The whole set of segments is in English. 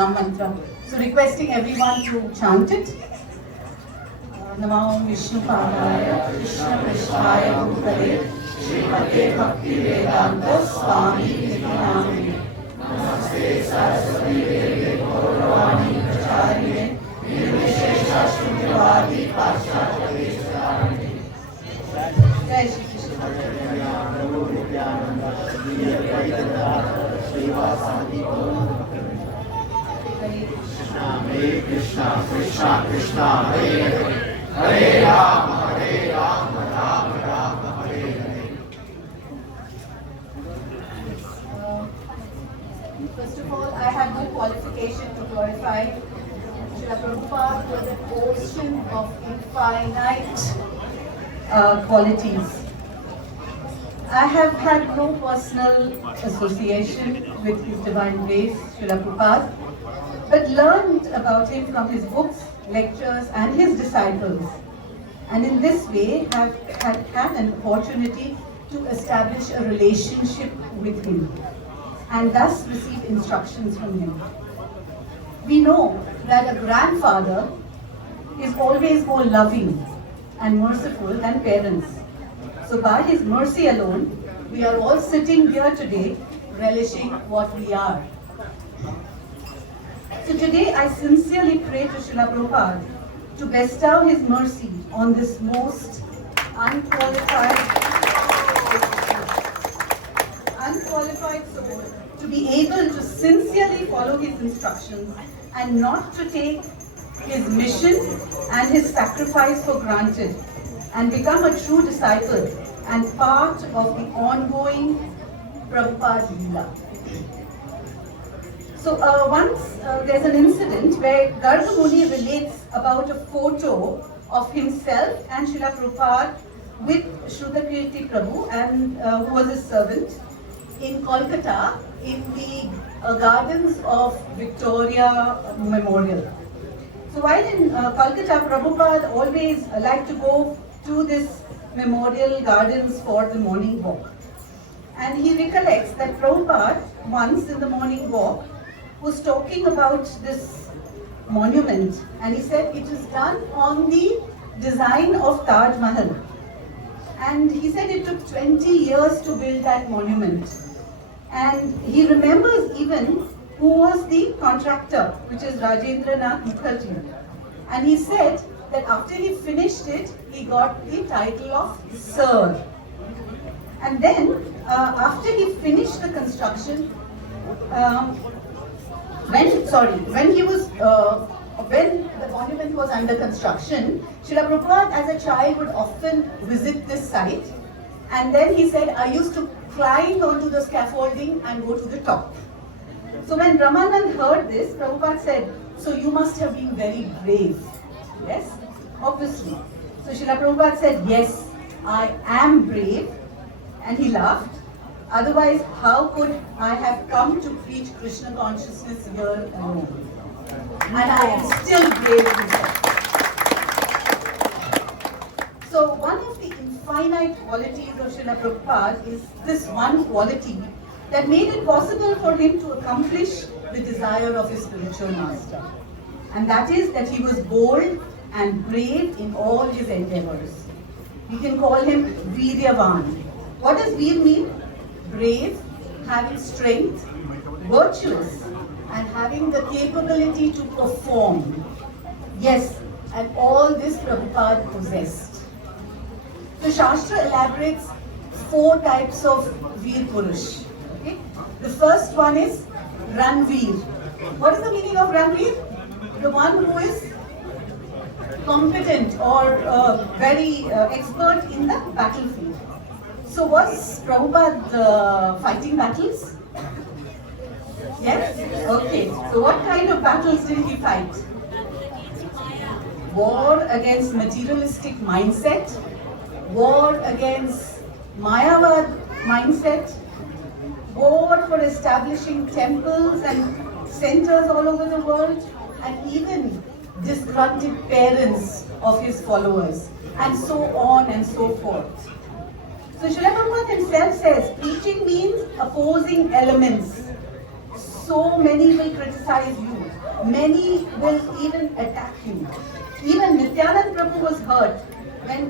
Pranam Mantra. So requesting everyone to chant it. Namo Vishnu Padaya, Krishna Krishnaya Bhutale, Srimate Bhakti Vedanta Swami Niti Namine. Namaste Saraswati Devi Gauravani Pracharine, Nirvishesha Shunyavadi Paschatya Vesharine. Jai Shri Krishna. Hare Krishna, Krishna Krishna, Hare Hare, Hare Rama, Rama Rama, Hare Hare. First of all, I have no qualification to glorify Srila Prabhupada for the ocean of infinite qualities. I have had no personal association with His Divine Grace, Srila Prabhupada, but learned about him from his books, lectures and his disciples. And in this way have had an opportunity to establish a relationship with him and thus receive instructions from him. We know that a grandfather is always more loving and merciful than parents. So by his mercy alone, we are all sitting here today relishing what we are. So today I sincerely pray to Srila Prabhupada to bestow his mercy on this most unqualified soul to be able to sincerely follow his instructions and not to take his mission and his sacrifice for granted and become a true disciple and part of the ongoing Prabhupada Leela. So once there's an incident where Garga Muni relates about a photo of himself and Srila Prabhupada with Shrudakirti Prabhu and who was his servant in Kolkata in the gardens of Victoria Memorial. So while in Kolkata, Prabhupada always liked to go to this memorial gardens for the morning walk. And he recollects that Prabhupada once in the morning walk was talking about this monument, and he said it is done on the design of Taj Mahal. And he said it took 20 years to build that monument. And he remembers even who was the contractor, which is Rajendranath Mukherjee. And he said that after he finished it, he got the title of Sir. And then, after he finished the construction, when the monument was under construction, Srila Prabhupada as a child would often visit this site, and then he said, I used to climb onto the scaffolding and go to the top. So when Ramanand heard this, Prabhupada said, so you must have been very brave. Yes, obviously. So Srila Prabhupada said, yes, I am brave, and he laughed. Otherwise, how could I have come to preach Krishna consciousness here alone? And I am still brave, he said. So one of the infinite qualities of Srila Prabhupada is this one quality that made it possible for him to accomplish the desire of his spiritual master. And that is that he was bold and brave in all his endeavors. We can call him Viryavan. What does Veer mean? Brave, having strength, virtuous, and having the capability to perform. Yes, and all this Prabhupada possessed. The Shastra elaborates 4 types of Veer Purush. Okay? The first one is Ranveer. What is the meaning of Ranveer? The one who is competent or very expert in the battlefield. So was Prabhupada fighting battles? Yes? Okay. So what kind of battles did he fight? War against materialistic mindset, war against Mayavad mindset, war for establishing temples and centers all over the world, and even disgruntled parents of his followers, and so on and so forth. So Srila Prabhupada himself says, preaching means opposing elements. So many will criticize you. many will even attack you. Even Nityanand Prabhu was hurt,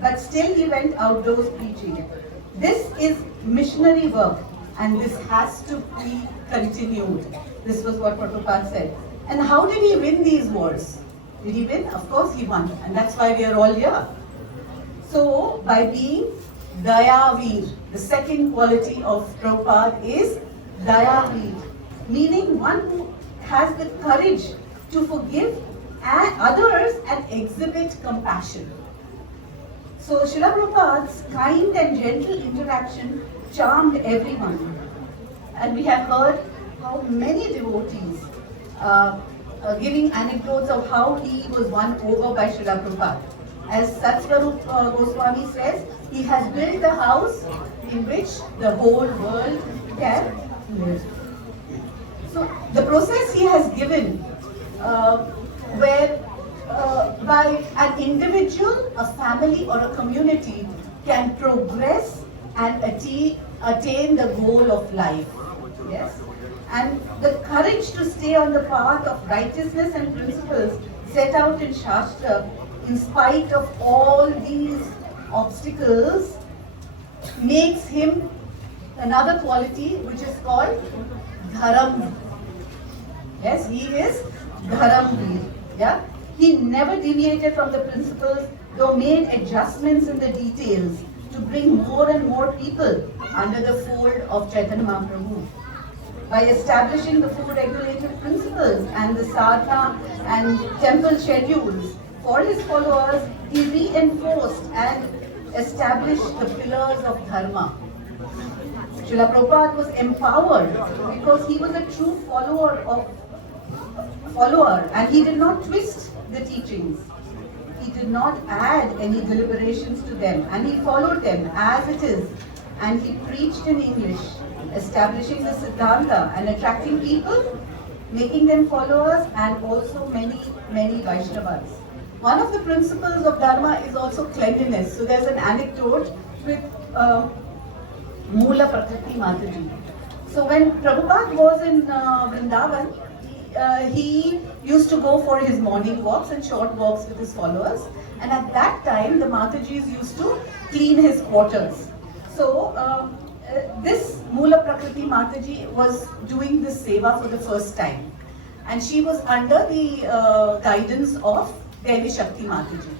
but still he went outdoors preaching. This is missionary work, and this has to be continued. This was what Prabhupada said. And how did he win these wars? Did he win? Of course he won, and that's why we are all here. So, by being Dayaveer, the second quality of Prabhupada is Dayaveer, meaning one who has the courage to forgive others and exhibit compassion. So, Srila Prabhupada's kind and gentle interaction charmed everyone. And we have heard how many devotees giving anecdotes of how he was won over by Srila Prabhupada. As Satsvarup Goswami says, he has built a house in which the whole world can live. So the process he has given, where by an individual, a family or a community can progress and attain the goal of life. Yes? And the courage to stay on the path of righteousness and principles set out in Shastra, in spite of all these obstacles, makes him another quality which is called Dharam. Yes, he is Dharamveer. Yeah? He never deviated from the principles, though made adjustments in the details to bring more and more people under the fold of Chaitanya Mahaprabhu. By establishing the four regulative principles and the sadhana and temple schedules for his followers, he reinforced and established the pillars of dharma. Srila Prabhupada was empowered because he was a true follower, and he did not twist the teachings. He did not add any deliberations to them, and he followed them as it is, and he preached in English, establishing the Siddhanta and attracting people, making them followers, and also many Vaishnavas. One of the principles of Dharma is also cleanliness. So there's an anecdote with Moola Prakriti Mataji. So when Prabhupada was in Vrindavan, he used to go for his morning walks and short walks with his followers. And at that time, the Matajis used to clean his quarters. So this Moola Prakriti Mataji was doing this seva for the first time. And she was under the guidance of Devi Shakti Mataji.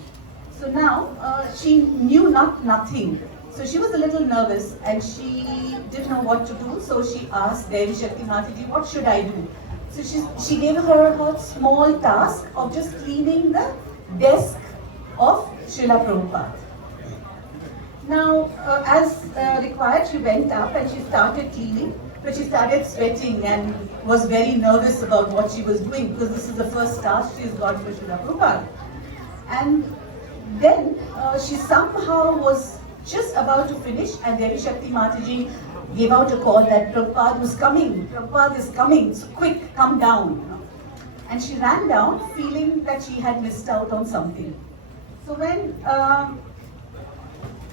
So now she knew nothing. So she was a little nervous and she didn't know what to do. So she asked Devi Shakti Mataji, what should I do? So she gave her a small task of just cleaning the desk of Srila Prabhupada. Now, as required, she went up and she started cleaning, but she started sweating and was very nervous about what she was doing because this is the first task she's got for Srila Prabhupada. And then she somehow was just about to finish, and Devi Shakti Mataji gave out a call that Prabhupada was coming. Prabhupada is coming, so quick, come down. And she ran down feeling that she had missed out on something. So when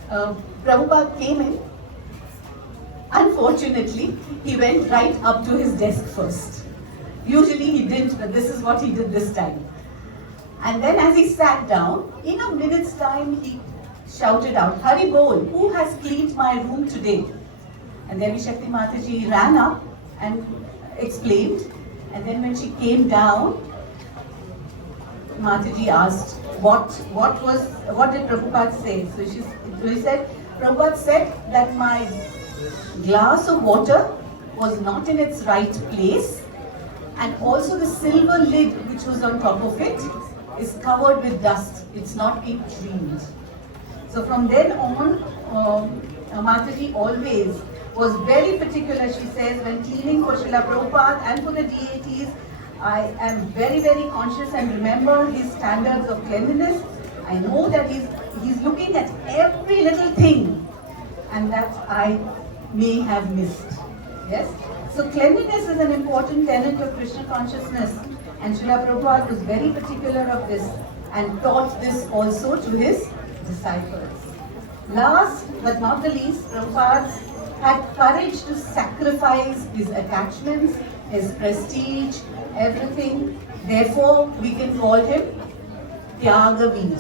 Prabhupada came in, unfortunately, he went right up to his desk first. Usually he didn't, but this is what he did this time. And then as he sat down, in a minute's time, he shouted out, Hari Bol, who has cleaned my room today? And Devi Shakti Mataji ran up and explained. And then when she came down, Mataji asked, what did Prabhupada say? So she said, Prabhupada said that my glass of water was not in its right place, and also the silver lid which was on top of it is covered with dust. It's not being cleaned. So from then on, Mataji always was very particular. She says, when cleaning for Srila Prabhupada and for the deities, I am very, very conscious and remember his standards of cleanliness. I know that he's looking at every little thing and that I may have missed. Yes? So cleanliness is an important tenet of Krishna consciousness, and Srila Prabhupada was very particular of this and taught this also to his disciples. Last but not the least, Prabhupada had courage to sacrifice his attachments, his prestige, everything, Therefore, we can call him Tyagaveer.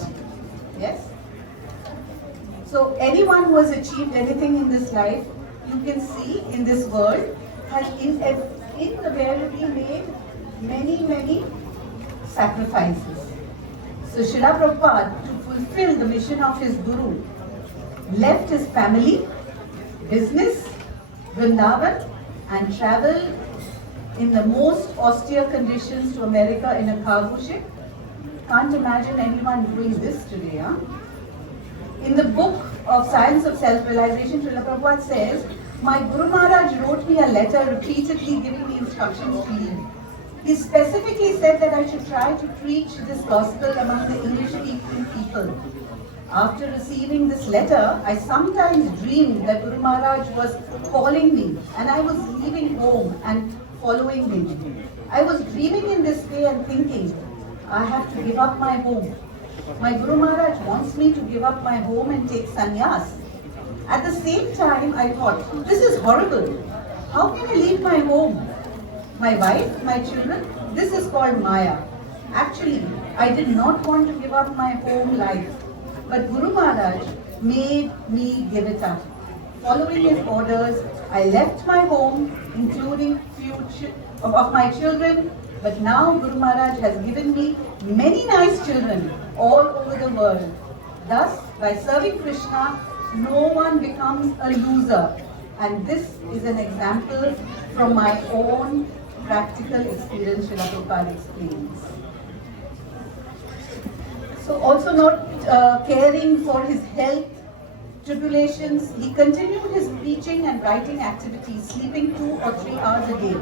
Yes? So anyone who has achieved anything in this life, you can see in this world, has invariably made many sacrifices. So Srila Prabhupada, to fulfill the mission of his Guru, left his family, business, Vrindavan, and traveled in the most austere conditions to America in a cargo ship. Can't imagine anyone doing this today, huh? In the book of Science of Self-Realization, Srila Prabhupada says, my Guru Maharaj wrote me a letter repeatedly giving me instructions to leave. He specifically said that I should try to preach this gospel among the English-speaking people. After receiving this letter, I sometimes dreamed that Guru Maharaj was calling me and I was leaving home and following him. I was dreaming in this way and thinking, I have to give up my home. My Guru Maharaj wants me to give up my home and take sannyas. At the same time, I thought, this is horrible. How can I leave my home? My wife, my children, this is called Maya. Actually, I did not want to give up my home life. But Guru Maharaj made me give it up. Following his orders, I left my home, including few of my children. But now Guru Maharaj has given me many nice children all over the world. Thus, by serving Krishna, no one becomes a loser. And this is an example from my own practical experience, Srila Prabhupada explains. So also not caring for his health tribulations, he continued his preaching and writing activities, sleeping 2 or 3 hours a day.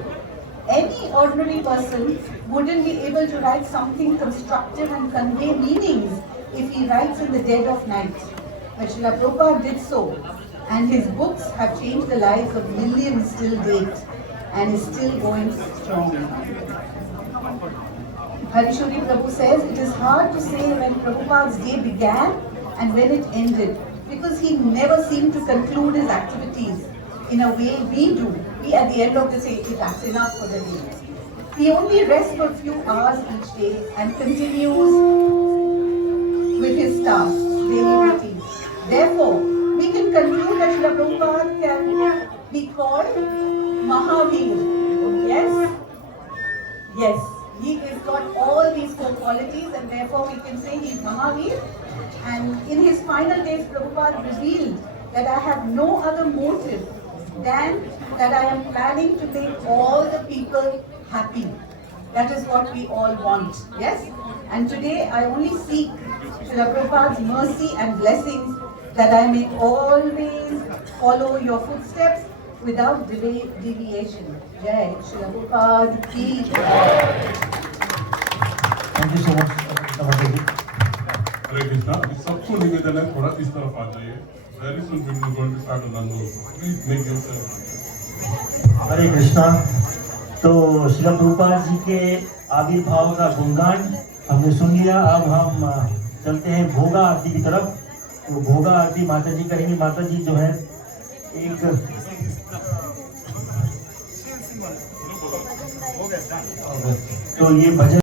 Any ordinary person wouldn't be able to write something constructive and convey meanings if he writes in the dead of night. But Srila Prabhupada did so, and his books have changed the lives of millions till date and is still going strong. Harishuri Prabhu says, it is hard to say when Prabhupada's day began and when it ended, because he never seemed to conclude his activities in a way we do. We at the end of the day, that's enough for the day. He only rests for a few hours each day and continues with his tasks, daily routine. Therefore, we can conclude that Srila Prabhupada can be called Mahavir. Yes? Yes. He has got all these 4 qualities and therefore we can say he is Mahavir. And in his final days, Prabhupada revealed that I have no other motive than that I am planning to make all the people happy. That is what we all want. Yes? And today I only seek Srila Prabhupada's mercy and blessings that I may always follow your footsteps without deviation. Jai Srila Prabhupada ki Jai. Thank you so much, Namaste. हरे कृष्णा इस सबको निवेदन है थोड़ा इस तरफ आ जाइए very soon we will going to start a नंदू please make yourself Hare Krishna. तो श्रील प्रभुपाद जी के आविर्भाव का गुणगान हमने सुन लिया। अब हम चलते हैं भोगा आरती की तरफ। तो भोगा आरती माता जी करेंगी। माता जी जो है एक तो ये भजन